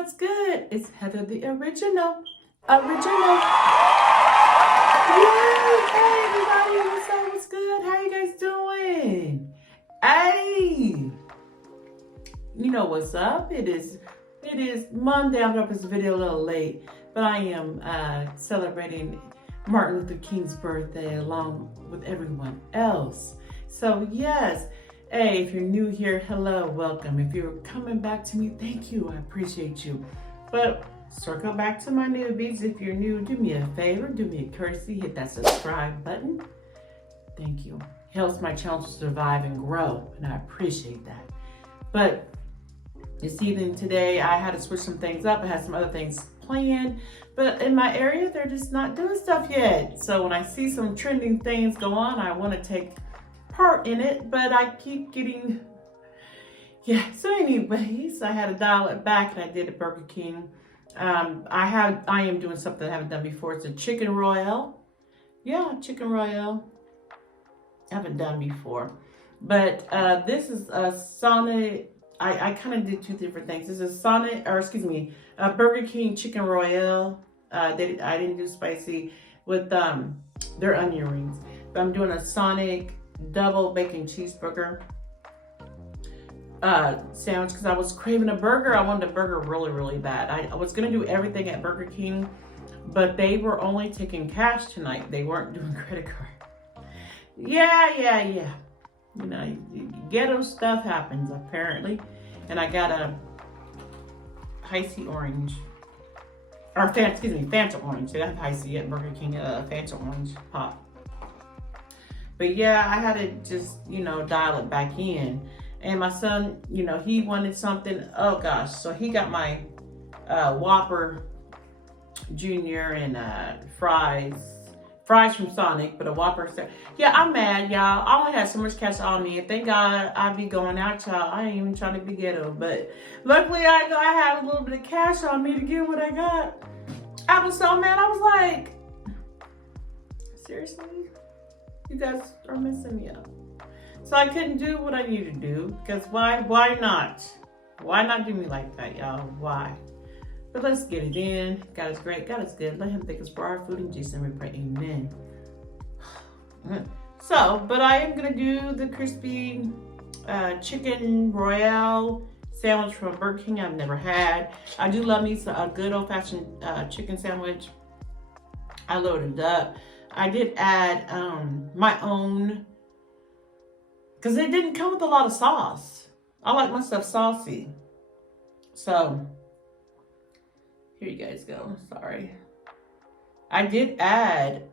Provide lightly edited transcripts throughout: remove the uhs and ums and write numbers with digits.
what's good? It's Heather the original. Original. Yay! Hey everybody, what's up? What's good? How you guys doing? Hey! You know what's up? It is Monday. I'm dropping this video a little late, but I am celebrating Martin Luther King's birthday along with everyone else. So yes, hey, if you're new here, hello, welcome. If you're coming back to me, thank you, I appreciate you. But circle back to my newbies. If you're new, do me a favor, do me a courtesy, hit that subscribe button. Thank you. It helps my channel to survive and grow, and I appreciate that. But this evening today, I had to switch some things up. I had some other things planned, but in my area, they're just not doing stuff yet. So when I see some trending things go on, I want to take part in it, but I keep getting, so anyways, I had to dial it back, and I did a Burger King. I am doing something I haven't done before. It's a chicken royale. Yeah, chicken royale. I haven't done before, but this is a SONIC. I kind of did two different things. This is a Burger King chicken royale. I didn't do spicy with their onion rings, but I'm doing a SONIC double bacon cheeseburger sandwich because I was craving a burger. I wanted a burger really, really bad. I was gonna do everything at Burger King, but they were only taking cash tonight. They weren't doing credit card. Yeah. You know, ghetto stuff happens apparently. And I got a Icy orange, or Fanta orange. They have Icy at Burger King, Fanta orange pop. But yeah, I had to just, dial it back in. And my son, he wanted something. Oh gosh. So he got my Whopper Junior and fries from Sonic, but a Whopper. Yeah, I'm mad, y'all. I only had so much cash on me. Thank God I be going out, y'all. I ain't even trying to be ghetto, but luckily I had a little bit of cash on me to get what I got. I was so mad. I was like, seriously? You guys are messing me up. So I couldn't do what I needed to do, because why not? Why not do me like that, y'all? Why? But let's get it in. God is great. God is good. Let him thank us for our food in Jesus' name we pray. Amen. So, but I am going to do the crispy chicken royale sandwich from Burger King I've never had. I do love me a good old-fashioned chicken sandwich. I loaded it up. I did add my own, because it didn't come with a lot of sauce. I like my stuff saucy. So, here you guys go. Sorry. I did add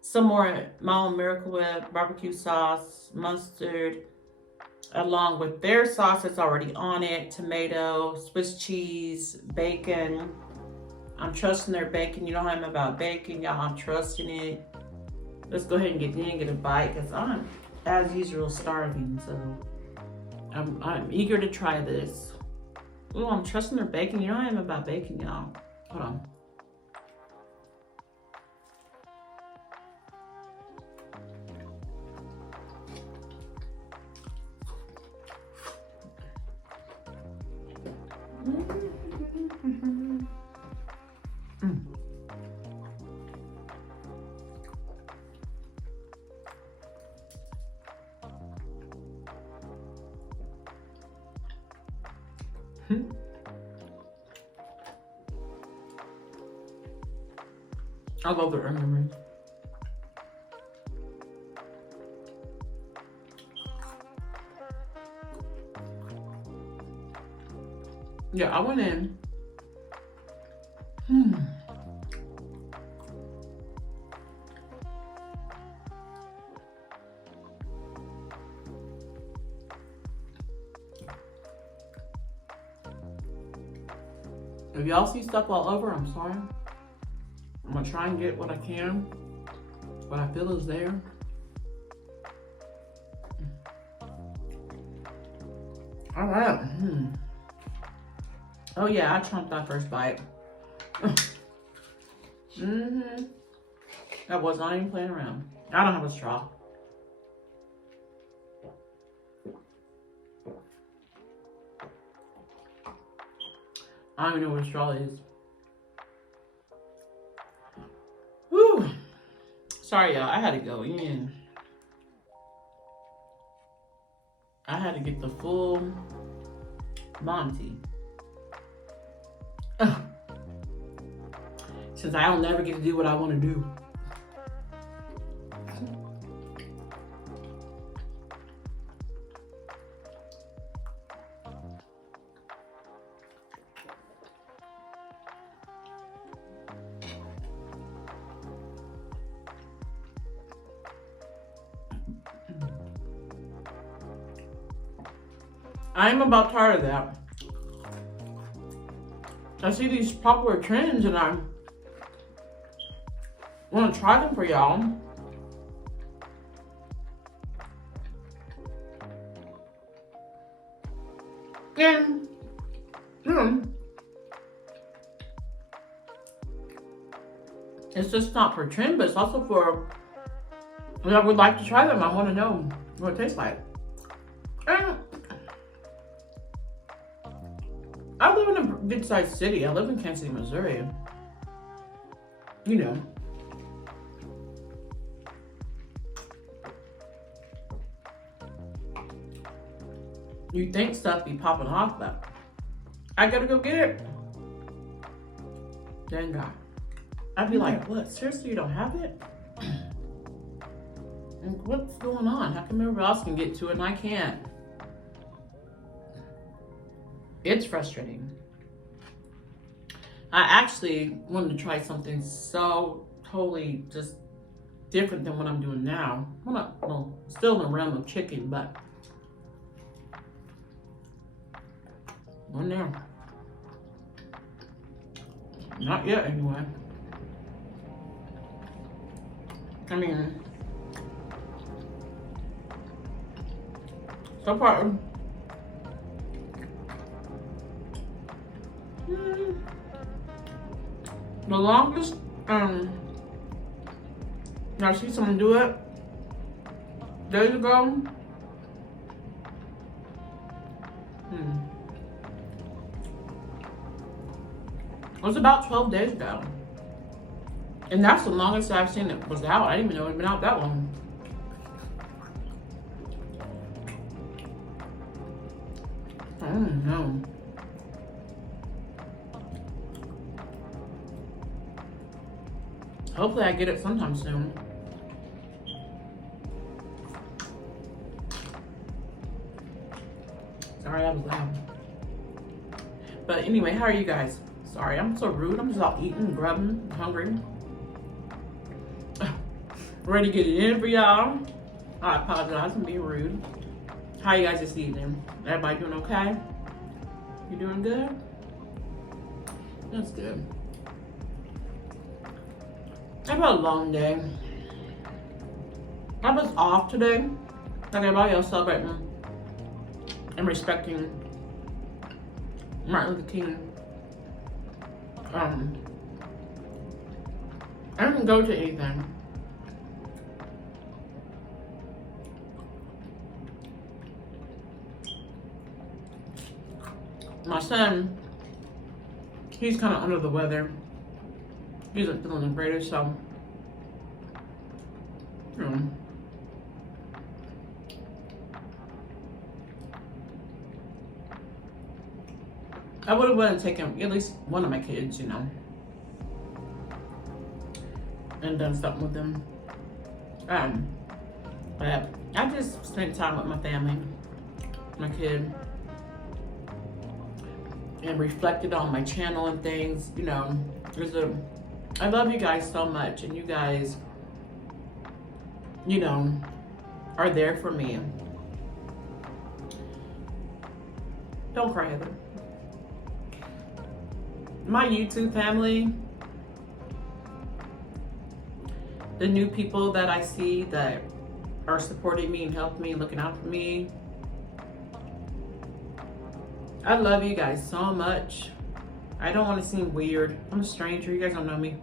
some more my own Miracle Whip barbecue sauce, mustard, along with their sauce that's already on it, tomato, Swiss cheese, bacon. I'm trusting their bacon. You know how I'm about bacon, y'all. I'm trusting it. Let's go ahead and get in and get a bite, because I'm, as usual, starving. So I'm eager to try this. Oh, I'm trusting their bacon. You know I am about bacon, y'all. Hold on. I love the onion rings. Yeah, I went in. If y'all see stuff all over, I'm sorry. I'm gonna try and get what I can, what I feel is there. All right. Oh yeah, I trumped that first bite. I was not even playing around. I don't have a straw. I don't even know what a straw is. Whew. Sorry, y'all. I had to go in. I had to get the full Monty. Since I don't never get to do what I want to do. I'm about tired of that. I see these popular trends and I want to try them for y'all. And, it's just not for trend, but it's also for, I would like to try them. I want to know what it tastes like. And I live in a good-sized city. I live in Kansas City, Missouri. You know. You think stuff be popping off, but I gotta go get it. Dang God. I'd be like, what? Seriously, you don't have it? And what's going on? How come everybody else can get to it and I can't? It's frustrating. I actually wanted to try something so totally just different than what I'm doing now. Well, still in the realm of chicken, but one there. Not yet, anyway. I mean, so far, the longest, I see someone do it days ago. It was about 12 days ago. And that's the longest I've seen it was out. I didn't even know it had been out that long. I don't know. Hopefully I get it sometime soon. Sorry, that was loud. But anyway, how are you guys? Sorry, I'm so rude. I'm just out eating, grubbing, hungry. Ready to get it in for y'all. I apologize for being rude. How you guys this evening? Everybody doing okay? You doing good? That's good. I had a long day. I was off today. Like everybody else celebrating and respecting Martin Luther King. I didn't go to anything. My son, he's kind of under the weather. He isn't feeling the greatest, so I would have wanted to take him, at least one of my kids, you know, and done something with them. But I just spent time with my family, my kid, and reflected on my channel and things, you know. I love you guys so much, and you guys, you know, are there for me. Don't cry, Heather. My YouTube family, the new people that I see that are supporting me and helping me and looking out for me, I love you guys so much. I don't want to seem weird. I'm a stranger. You guys don't know me.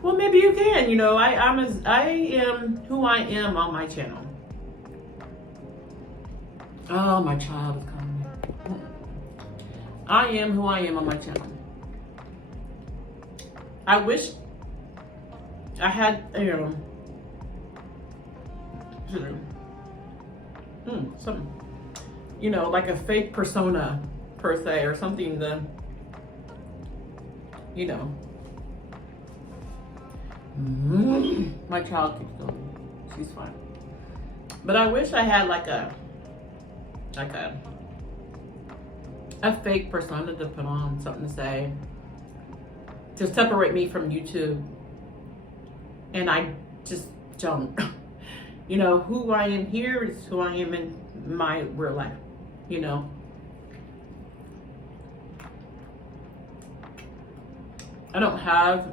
Well, maybe you can. You know, I am who I am on my channel. Oh, my child is coming. I am who I am on my channel. I wish I had something, you know, like a fake persona per se, or something that, you know. My child keeps going. She's fine. But I wish I had like a fake persona to put on, something to say, to separate me from YouTube. And I just don't. You know, who I am here is who I am in my real life, you know. I don't have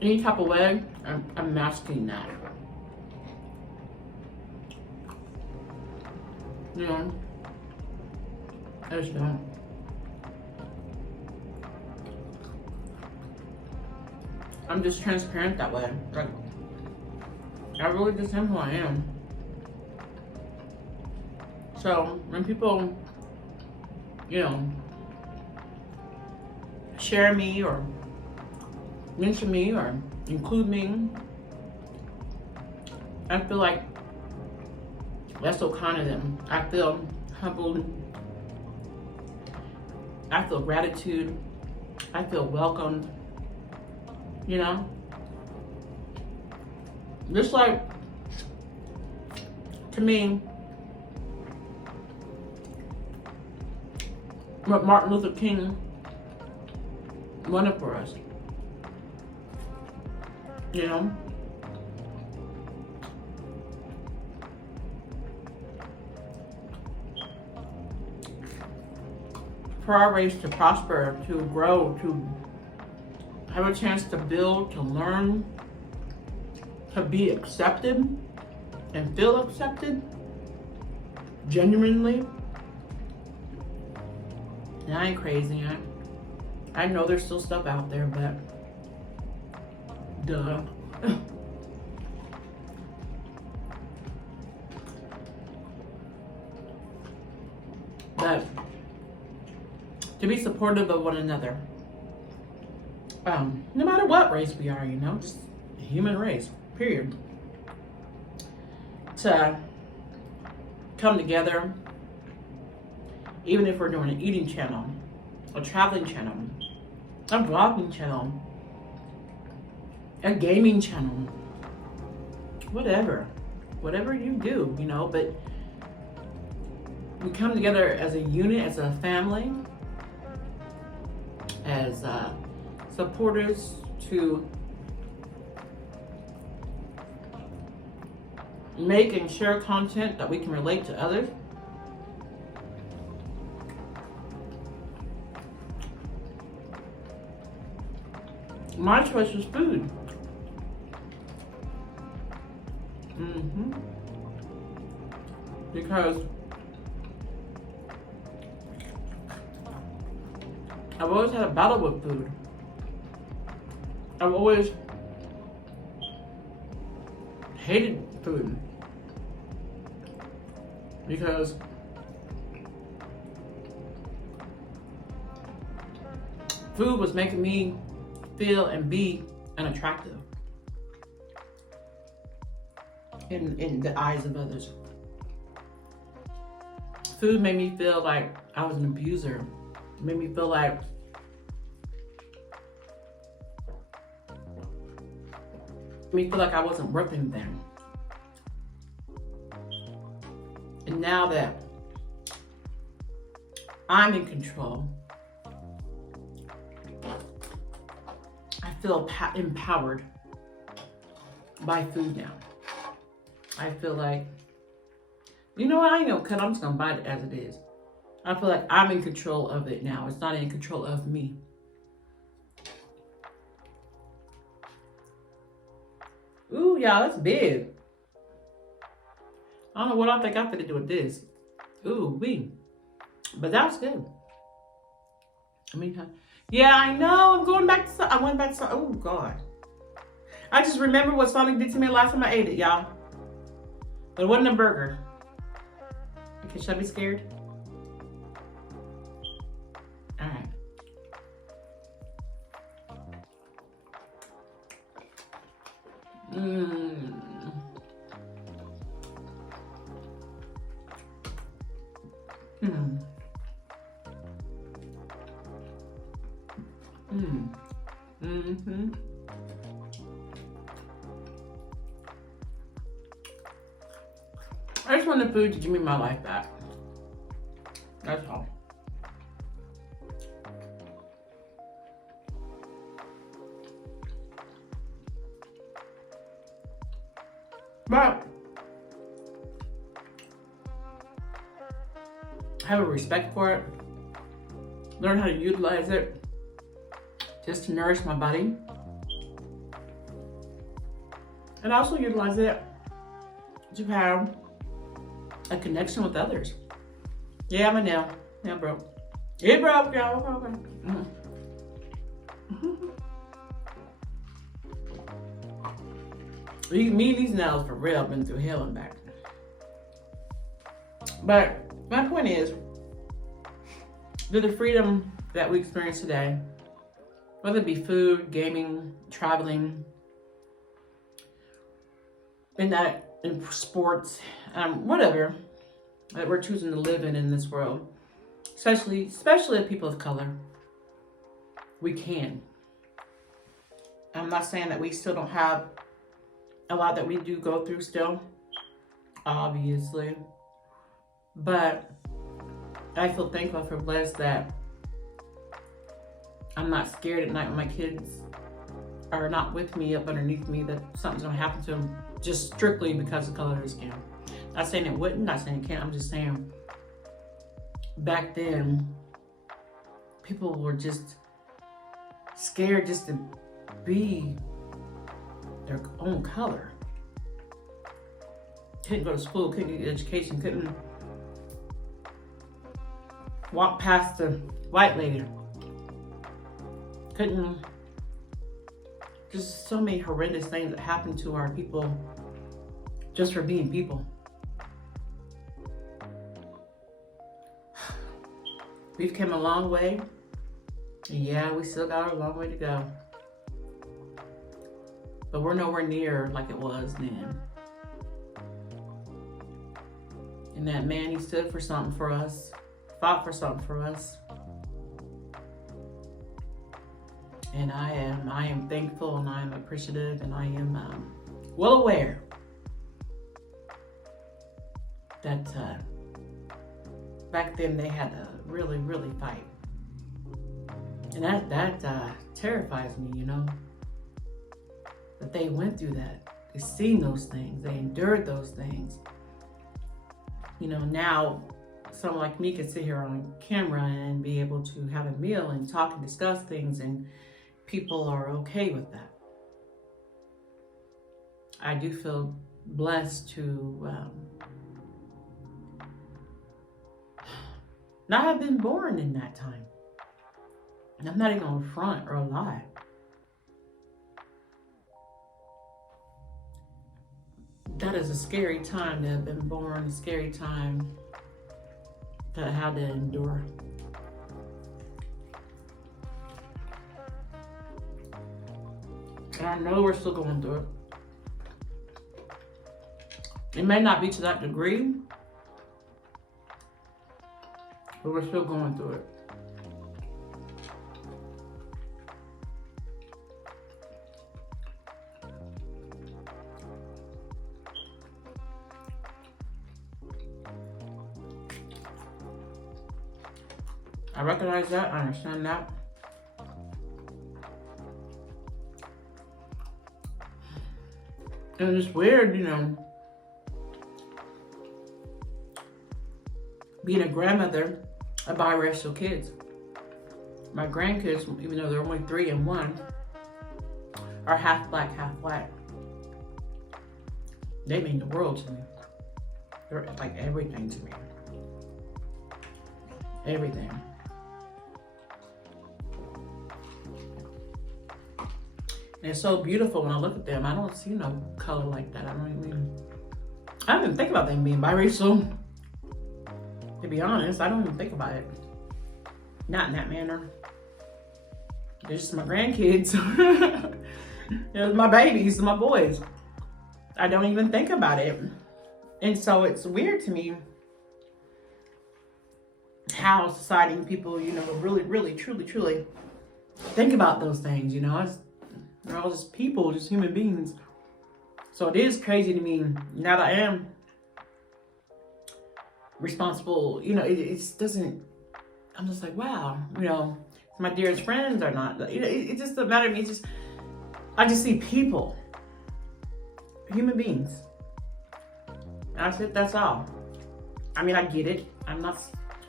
any type of way. I'm masking that. You know, I just don't. I'm just transparent that way. Like, I really just am who I am. So when people, you know, share me or mention me or include me, I feel like that's so kind of them. I feel humbled. I feel gratitude. I feel welcomed. You know? Just like, to me, what Martin Luther King wanted for us. You know? For our race to prosper, to grow, to have a chance to build, to learn, to be accepted and feel accepted genuinely. And I ain't crazy. I know there's still stuff out there, but duh. But to be supportive of one another, no matter what race we are, you know, just a human race, period. To come together, even if we're doing an eating channel, a traveling channel, a vlogging channel, a gaming channel, whatever you do, you know, but we come together as a unit, as a family, as supporters to make and share content that we can relate to others. My choice was food. Because I've always had a battle with food. I've always hated food because food was making me feel and be unattractive in the eyes of others. Food made me feel like I was an abuser. It made me feel like I wasn't worth anything. And now that I'm in control, I feel empowered by food now. I feel like, you know what, I ain't gonna cut, I'm just gonna buy it as it is. I feel like I'm in control of it now. It's not in control of me. Ooh, y'all, that's big. I don't know what I think I'm gonna do with this. Ooh, but that was good. I mean, yeah, I know. I'm going back to. I went back to. Oh God. I just remember what Sonic did to me last time I ate it, y'all. But it wasn't a burger. Okay, should I be scared? All right. Mmm. Hmm. Hmm. Mm-hmm. I just want the food to give me my life back. That's all. But have a respect for it. Learn how to utilize it just to nourish my body. And also utilize it to have a connection with others. Yeah, my nail. Yeah, broke. It broke, y'all. Okay. Me and these nails for real been through hell and back. But my point is, through the freedom that we experience today, whether it be food, gaming, traveling, in sports, whatever that we're choosing to live in this world, especially people of color, we can. I'm not saying that we still don't have a lot that we do go through still, obviously, but I feel thankful for blessed that I'm not scared at night when my kids are not with me, up underneath me, that something's gonna happen to them just strictly because of the color of their skin. Not saying it wouldn't, not saying it can't, I'm just saying back then people were just scared just to be their own color. Couldn't go to school, couldn't get education, couldn't walk past the white lady. Couldn't, just so many horrendous things that happened to our people just for being people. We've come a long way, and yeah, we still got a long way to go. But we're nowhere near like it was then. And that man, he stood for something for us, fought for something for us. And I am thankful, and I am appreciative, and I am well aware that back then they had to really, really fight. And that terrifies me, you know, that they went through that. They seen those things, they endured those things. You know, now someone like me could sit here on camera and be able to have a meal and talk and discuss things, and people are okay with that. I do feel blessed to not have been born in that time. And I'm not even gonna front or lie. That is a scary time to have been born, a scary time to have to endure. And I know we're still going through it. It may not be to that degree, but we're still going through it. I recognize that, I understand that. And it's weird, you know, being a grandmother of biracial kids. My grandkids, even though they're only 3 and 1, are half black, half white. They mean the world to me. They're like everything to me. Everything. And it's so beautiful when I look at them. I don't see no color like that. I don't even think about them being biracial. To be honest, I don't even think about it. Not in that manner. They're just my grandkids. They're my babies, my boys. I don't even think about it. And so it's weird to me how society and people, you know, really, truly think about those things, you know. They're all just people, just human beings. So it is crazy to me now that I am responsible, you know, it just doesn't, I'm just like, wow, you know, my dearest friends are not, you know, it just doesn't matter to me. It's just, I just see people, human beings. That's it, that's all. I mean, I get it. I'm not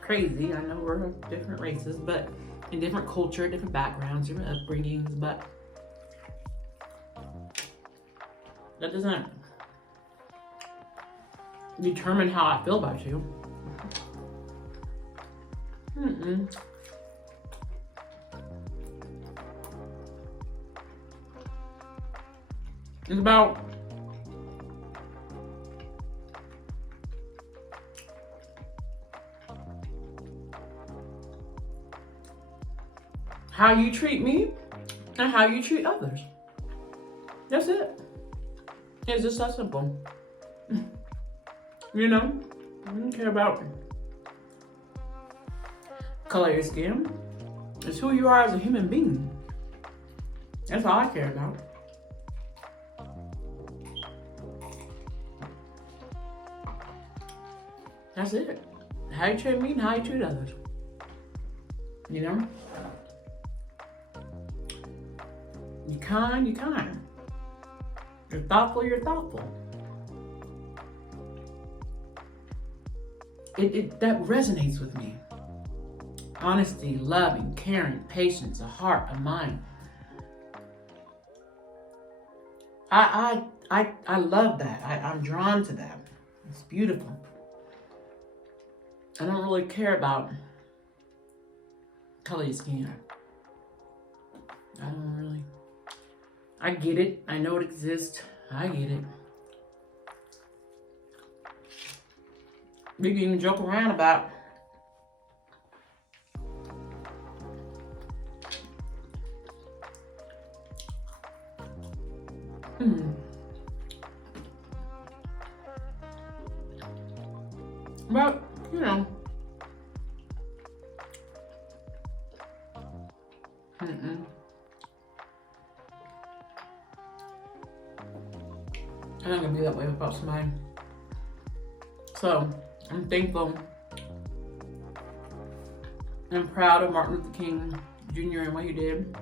crazy. I know we're different races, but in different culture, different backgrounds, different upbringings, but that doesn't determine how I feel about you. It's about how you treat me and how you treat others. That's it. It's just that simple. You know, I don't care about color of your skin. It's who you are as a human being. That's all I care about. That's it. How you treat me and how you treat others. You know? You're kind, you're kind. You're thoughtful, you're thoughtful. That resonates with me. Honesty, loving, caring, patience, a heart, a mind. I love that. I'm drawn to that. It's beautiful. I don't really care about color of skin. I don't really. I get it. I know it exists. I get it. We can even joke around about but, you know. I'm not gonna be that way about somebody. So, I'm thankful. I'm proud of Martin Luther King Jr. and what he did,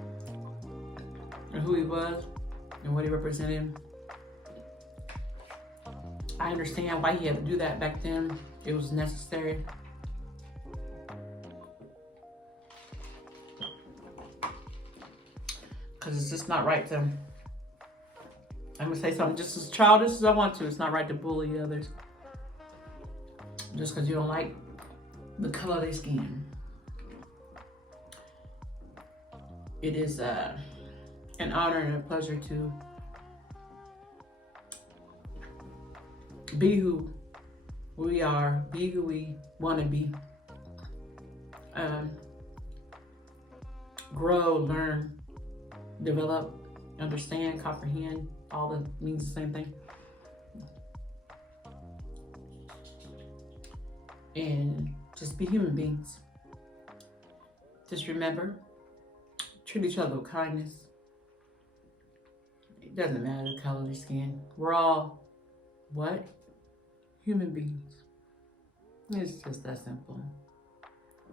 and who he was, and what he represented. I understand why he had to do that back then. It was necessary. Because it's just not right to, I'm gonna say something just as childish as I want to. It's not right to bully others just because you don't like the color of their skin. It is an honor and a pleasure to be who we are, be who we want to be, grow, learn, develop, understand, comprehend. All that means the same thing. And just be human beings. Just remember, treat each other with kindness. It doesn't matter the color of your skin. We're all, what? Human beings. It's just that simple.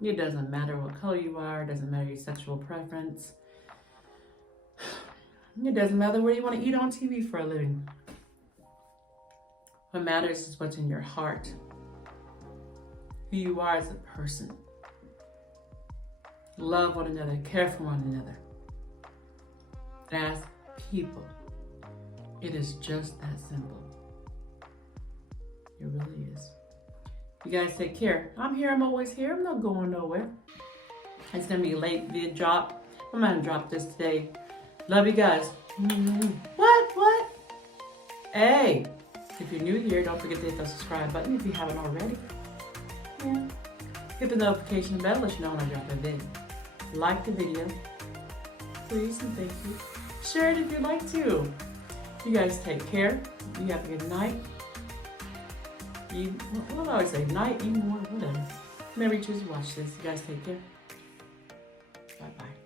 It doesn't matter what color you are. It doesn't matter your sexual preference. It doesn't matter where you want to eat on TV for a living. What matters is what's in your heart. Who you are as a person. Love one another, care for one another. As people. It is just that simple. It really is. You guys take care. I'm here, I'm always here. I'm not going nowhere. It's gonna be a late vid drop. I'm gonna drop this today. Love you guys. What? Hey, if you're new here, don't forget to hit the subscribe button if you haven't already. Yeah. Hit the notification bell, let you know when I drop a video. Like the video, please and thank you. Share it if you'd like to. You guys take care. You have a good night. What do I always say? Night, evening, whatever. Whenever you choose to watch this, you guys take care. Bye-bye.